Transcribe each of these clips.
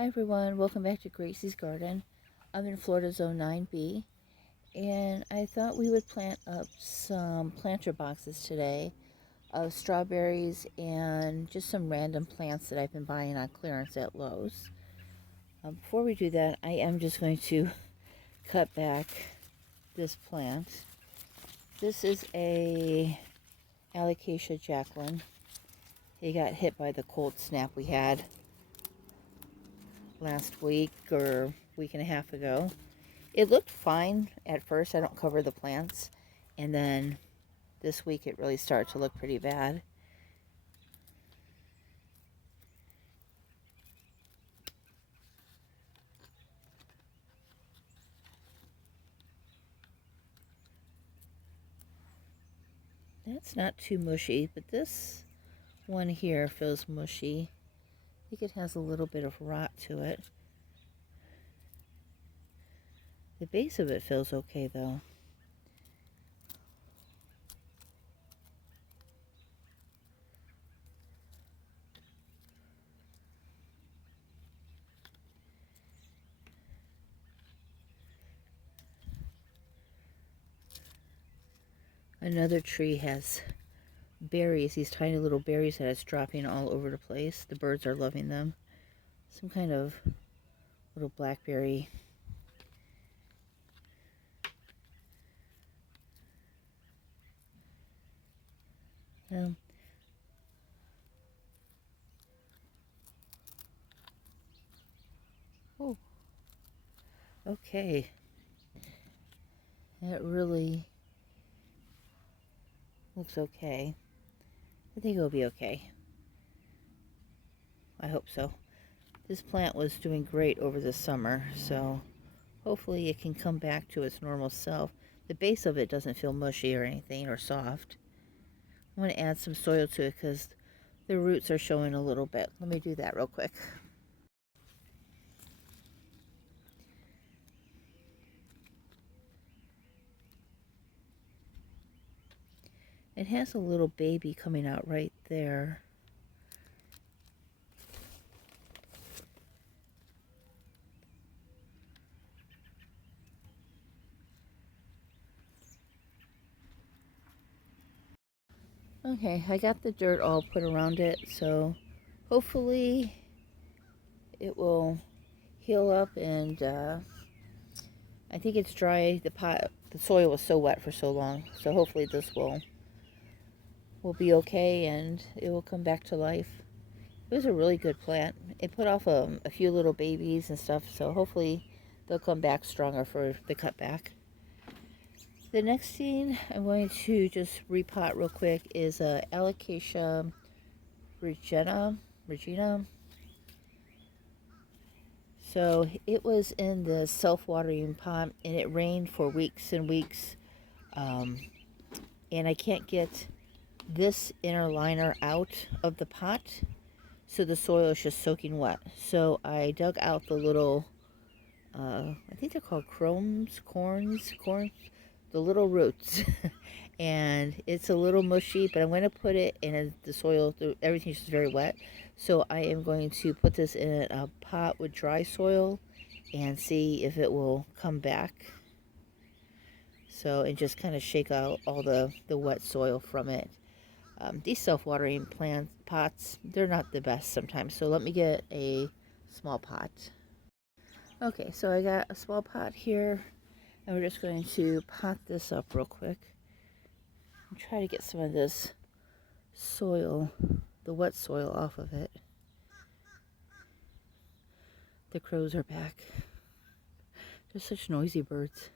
Hi everyone, welcome back to Gracie's Garden. I'm in Florida Zone 9B, and I thought we would plant up some planter boxes today of strawberries and just some random plants that I've been buying on clearance at Lowe's. Before we do that, I am just going to cut back this plant. This is a Alocasia Jacqueline. He got hit by the cold snap we had last week or week and a half ago. It looked fine at first. I don't cover the plants, and then this week it really started to look pretty bad. That's not too mushy, but this one here feels mushy. I think it has a little bit of rot to it. The base of it feels okay though. Another tree has berries, these tiny little berries that it's dropping all over the place. The birds are loving them. Some kind of little blackberry. Oh, okay. It really looks okay. I think it'll be okay. I hope so. This plant was doing great over the summer, so hopefully it can come back to its normal self. The base of it doesn't feel mushy or anything or soft. I'm going to add some soil to it because the roots are showing a little bit. Let me do that real quick. It has a little baby coming out right there. Okay, I got the dirt all put around it, so hopefully it will heal up, and I think it's dry. The soil was so wet for so long, so hopefully this will be okay and it will come back to life. It was a really good plant. It put off a few little babies and stuff, so hopefully they'll come back stronger for the cutback. The next thing I'm going to just repot real quick is Alocasia Regina. So it was in the self-watering pot, and it rained for weeks and weeks, and I can't get this inner liner out of the pot, so the soil is just soaking wet. So I dug out the little, I think they're called corns, the little roots. And it's a little mushy, but I'm going to put it in the soil. Everything's just very wet. So I am going to put this in a pot with dry soil and see if it will come back. So, and just kind of shake out all the wet soil from it. These self-watering pots, they're not the best sometimes. So let me get a small pot. Okay, so I got a small pot here, and we're just going to pot this up real quick and try to get some of this soil, the wet soil, off of it. The crows are back. They're such noisy birds.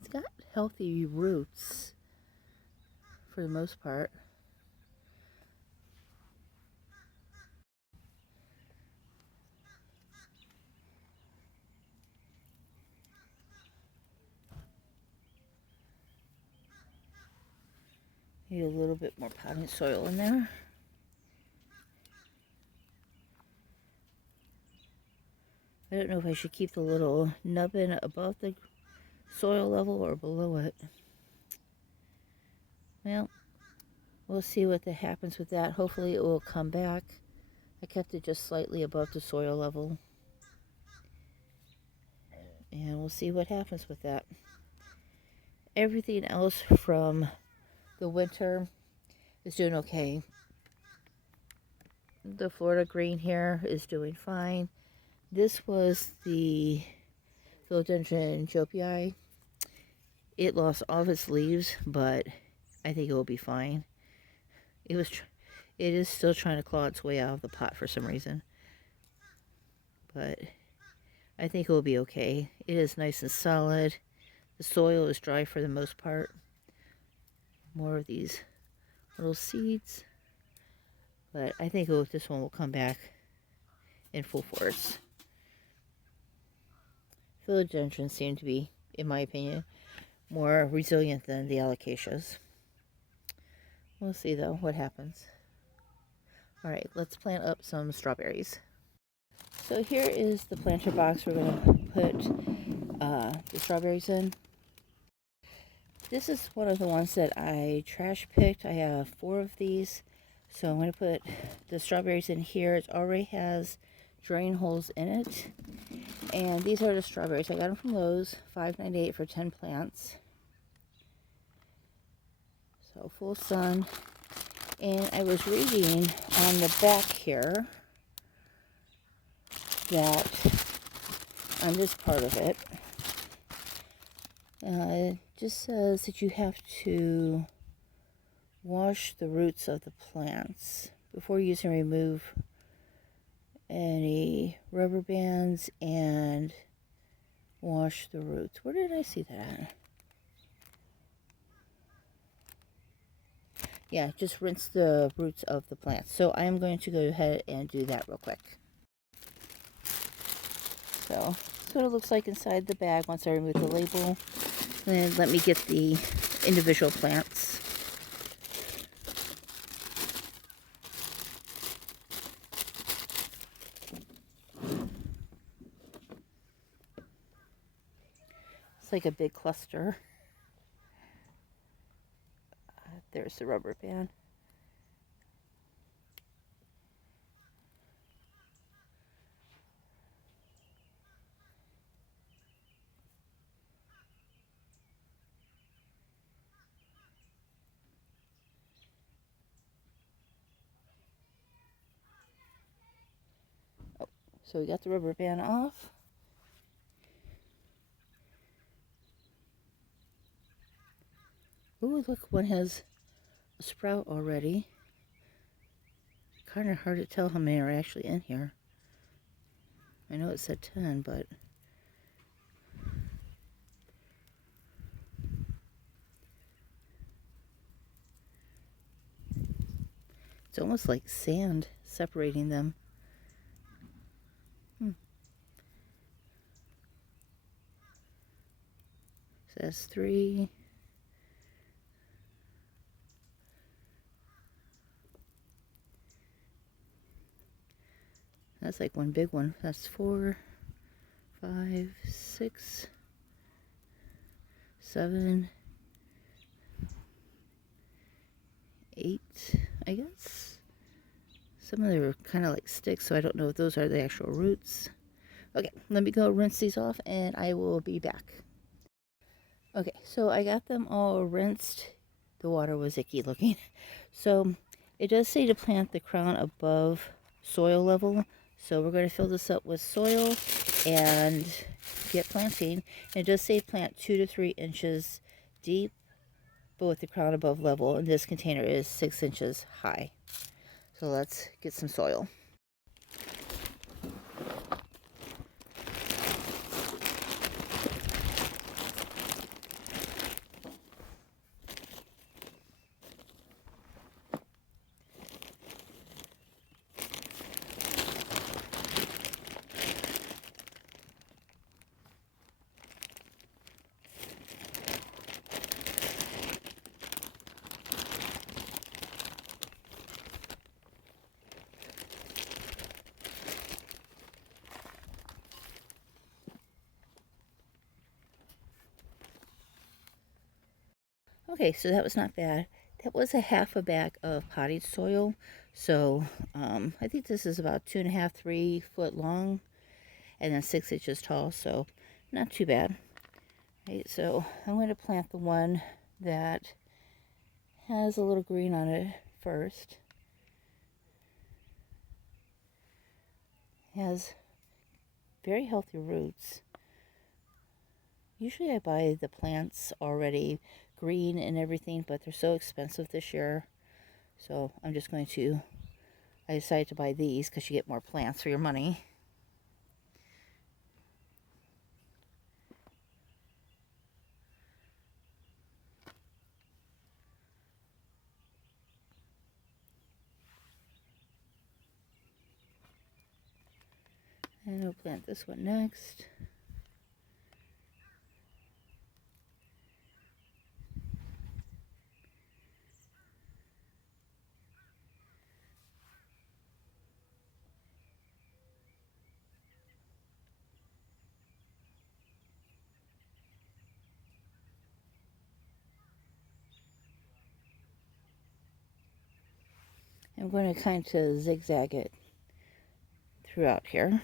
It's got healthy roots for the most part. Need a little bit more potting soil in there. I don't know if I should keep the little nubbin above the soil level or below it. Well, we'll see what happens with that. Hopefully it will come back. I kept it just slightly above the soil level. And we'll see what happens with that. Everything else from the winter is doing okay. The Florida green here is doing fine. This was the Philodendron Joppii. It lost all of its leaves, but I think it will be fine. It is still trying to claw its way out of the pot for some reason, but I think it will be okay. It is nice and solid. The soil is dry for the most part. More of these little seeds, but I think this one will come back in full force. Philodendrons seem to be, in my opinion, more resilient than the alocasias. We'll see though what happens. Alright, let's plant up some strawberries. So here is the planter box we're going to put the strawberries in. This is one of the ones that I trash picked. I have 4 of these. So I'm going to put the strawberries in here. It already has drain holes in it. And these are the strawberries. I got them from Lowe's, $5.98 for 10 plants. So full sun. And I was reading on the back here that on this part of it, it just says that you have to wash the roots of the plants before using, remove any rubber bands and wash the roots. Where did I see that at? Yeah, just rinse the roots of the plants. So I am going to go ahead and do that real quick. So that's what it looks like inside the bag once I remove the label. Then let me get the individual plants. It's like a big cluster. There's the rubber band. Oh, so we got the rubber band off. Ooh, look, one has a sprout already. Kind of hard to tell how many are actually in here. I know it said 10, but it's almost like sand separating them. So that's 3. That's like one big one. That's 4, 5, 6, 7, 8, I guess. Some of them are kind of like sticks, so I don't know if those are the actual roots. Okay, let me go rinse these off and I will be back. Okay, so I got them all rinsed. The water was icky looking. So it does say to plant the crown above soil level. So we're going to fill this up with soil and get planting. And it does say plant 2 to 3 inches deep, but with the crown above level. And this container is 6 inches high. So let's get some soil. Okay, so that was not bad. that was a half a bag of potted soil. So I think this is about 2.5, 3 foot long, and then 6 inches tall. So not too bad. Right, so I'm going to plant the one that has a little green on it first. Has very healthy roots. Usually I buy the plants already green and everything, but they're so expensive this year. So I'm just going to, I decided to buy these because you get more plants for your money. And we'll plant this one next. I'm going to kind of zigzag it throughout here.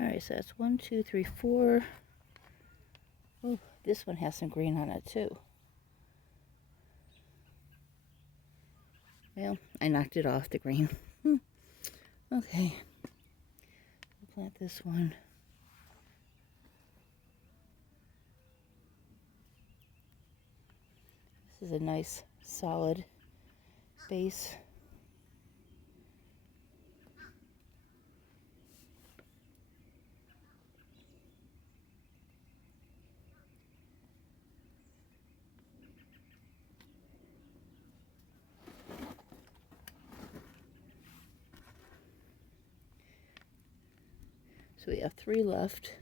Alright, so that's 1, 2, 3, 4. Oh, this one has some green on it too. Well, I knocked it off, the green. Okay. We'll plant this one. This is a nice, solid base. So we have 3 left.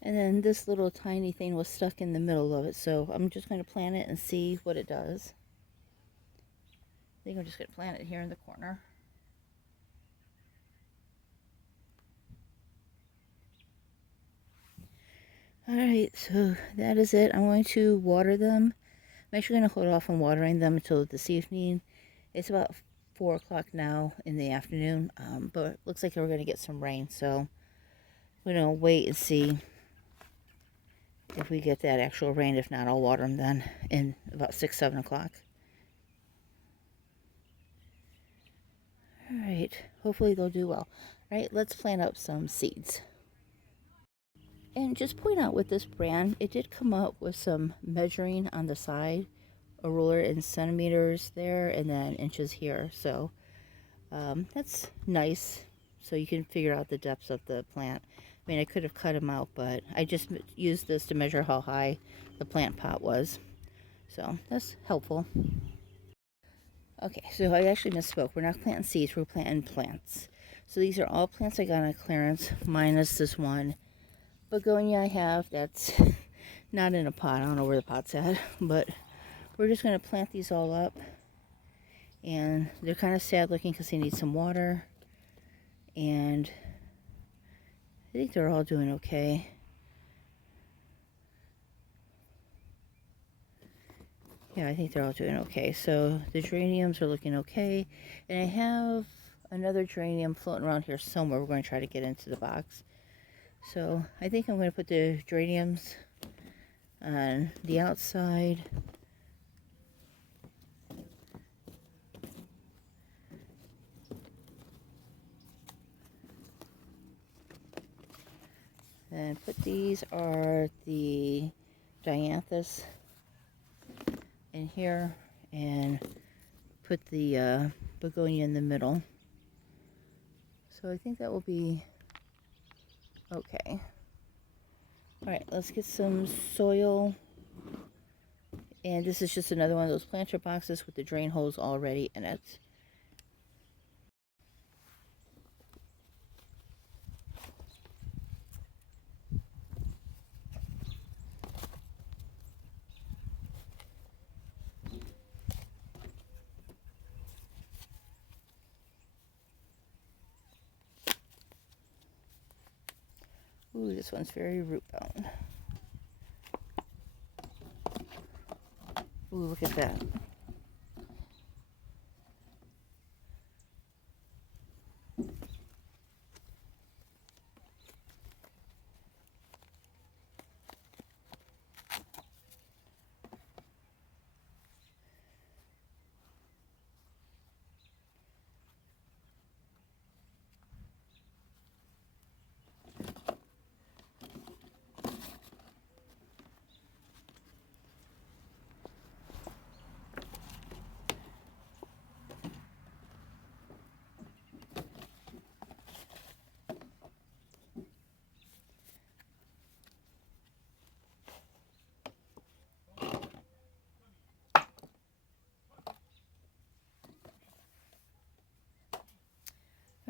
And then this little tiny thing was stuck in the middle of it, so I'm just going to plant it and see what it does. I think I'm just going to plant it here in the corner. Alright, so that is it. I'm going to water them. I'm actually going to hold off on watering them until this evening. It's about 4 o'clock now in the afternoon, but it looks like we're going to get some rain, so we're going to wait and see if we get that actual rain. If not, I'll water them then in about 6, 7 o'clock. Alright, hopefully they'll do well. Alright, let's plant up some seeds. And just point out with this brand, it did come up with some measuring on the side, a ruler in centimeters there, and then inches here. So that's nice. So you can figure out the depths of the plant. I mean, I could have cut them out, but I just used this to measure how high the plant pot was. So that's helpful. Okay, so I actually misspoke. We're not planting seeds, we're planting plants. So these are all plants I got on clearance, minus this one begonia I have that's not in a pot. I don't know where the pot's at, but we're just going to plant these all up. And they're kind of sad looking because they need some water. And I think they're all doing okay. Yeah, I think they're all doing okay. So the geraniums are looking okay. And I have another geranium floating around here somewhere. We're going to try to get into the box. So I think I'm going to put the geraniums on the outside. And put these are the dianthus in here, and put the begonia in the middle. So I think that will be okay. Alright, let's get some soil. And this is just another one of those planter boxes with the drain holes already in it. Ooh, this one's very root bound. Ooh, look at that.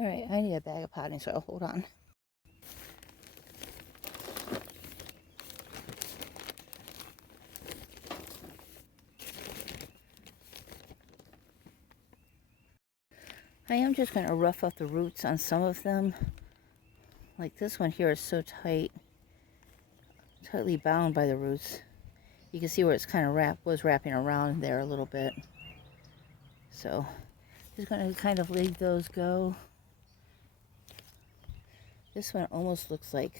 Alright, I need a bag of potting soil. Hold on. I am just going to rough up the roots on some of them. Like this one here is so tightly bound by the roots. You can see where it's kind of was wrapping around there a little bit. So just going to kind of leave those go. This one almost looks like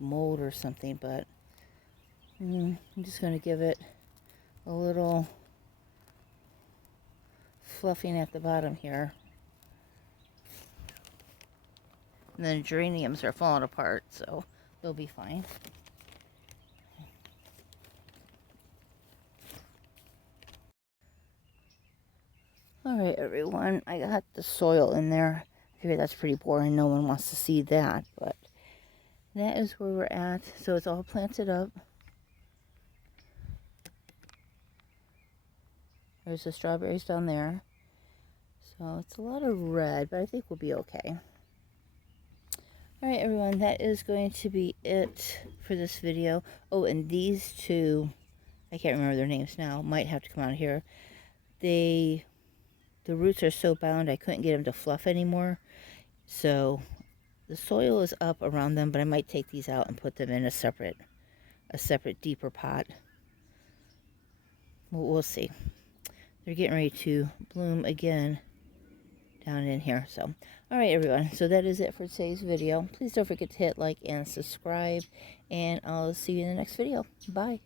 mold or something, but I'm just going to give it a little fluffing at the bottom here. And then geraniums are falling apart, so they'll be fine. Alright everyone, I got the soil in there. I figure that's pretty boring, no one wants to see that, but that is where we're at. So it's all planted up. There's the strawberries down there. So it's a lot of red, but I think we'll be okay. Alright everyone, that is going to be it for this video. Oh, and these two, I can't remember their names now, might have to come out here. The roots are so bound I couldn't get them to fluff anymore. So the soil is up around them, but I might take these out and put them in a separate deeper pot. We'll see. They're getting ready to bloom again down in here. So, alright everyone, so that is it for today's video. Please don't forget to hit like and subscribe, and I'll see you in the next video. Bye.